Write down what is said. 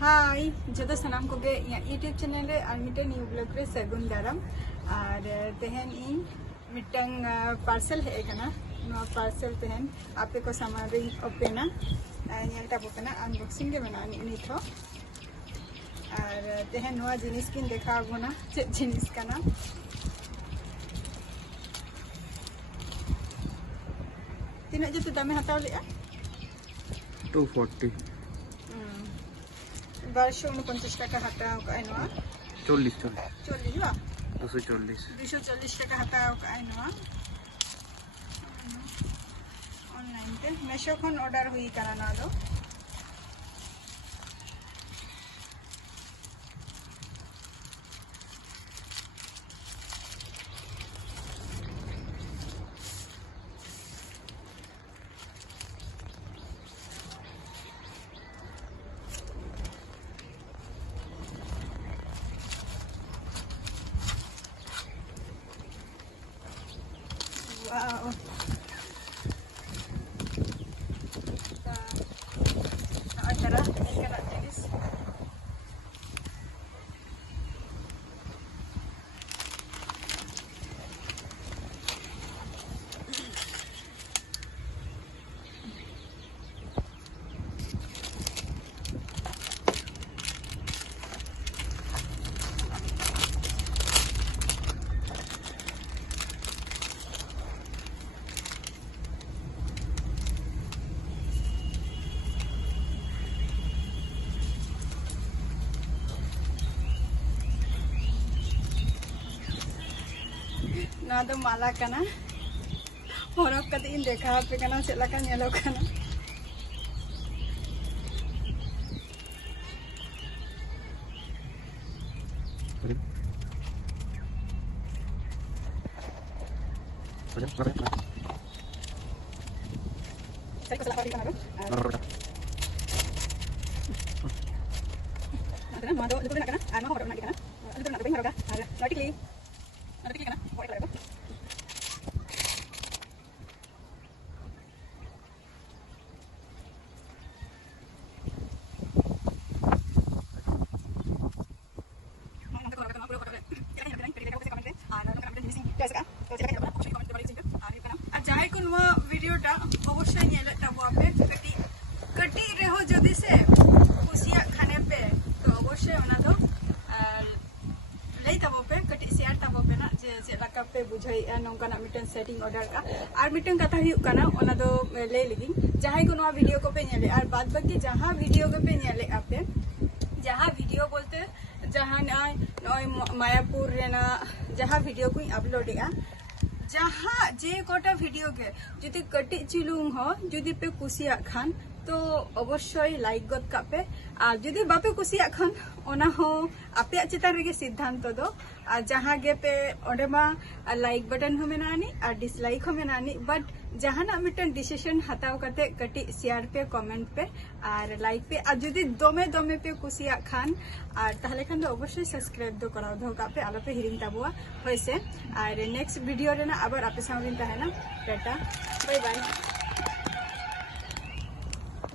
हाय जो सामान को यूट्यूब चैनल रे और मिटे न्यू ब्लॉग रे सगुन दाराम और तेहन इन मिटंग पार्सल है कना नो पार्सल तेहन आपे को सामान रे ओपेना नेल ताबोकना अनबॉक्सिंग के बना निथ और तेहन नो जिनिस किन देखा बोना चे जिनिस कना तीना जो दामे हताव लिया 240 249 টাকা হাতাও কাইনোয়া 40 বা 240 টাকা হাতাও কাইনোয়া অনলাইন তে মেশো খন অর্ডার হুই কানা না দো Wow. Tara, ini kan jenis. ना तो माला कना हरक कते इन देखा पे कना चला का नेलो कना saya kesalahan di kamar nah mado itu nak kana ano horok nak kana itu nak pengen horok ada nanti klik kana boleh lagi जहाँ को वीडियोटा अवश्य पे कटी कटी रहो जदि से कुसिया खाने पे तो अवश्य लई तबो पे कटी शेयर तबो पे ना जे लका पे बुझाई नौका ना मिटन सेटिंग ऑर्डर का और मिटन कथा हुई कना ओना दो ले लगी जहाँ को वीडियो को पे नेले और बाद बाकी जहाँ वीडियो को पे नेले आपे जहाँ वीडियो बोलते जहाँ मायापुर रेना जहाँ वीडियो को अपलोड जहाँ जे कोटा वीडियो के जुदी कटी चिलुंग हो जुदी पे कुसिया खान तो अवश्य लाइक गद कापे और जुदी बापे कुसिया खान ओना हो आपे चितान रेगे सिद्धांत दो और जहाँ गे पे ओडे मा लाइक बटन हो मेनानी और डिसलाइक हो मेनानी बट जहाँ ना मिटन डिसीजन हताव करते कटी शेयर पे कमेंट पे और लाइक पे और जुदी दमे दमे पे कुसिया खान और ताहले खान दो अवश्य सब्सक्राइब दो कराओ दो कापे आलो पे हिरिंग ताबुआ होइसे और नेक्स्ट वीडियो रे ना आबार आपे सामने ताहेना टाटा बाय बाय।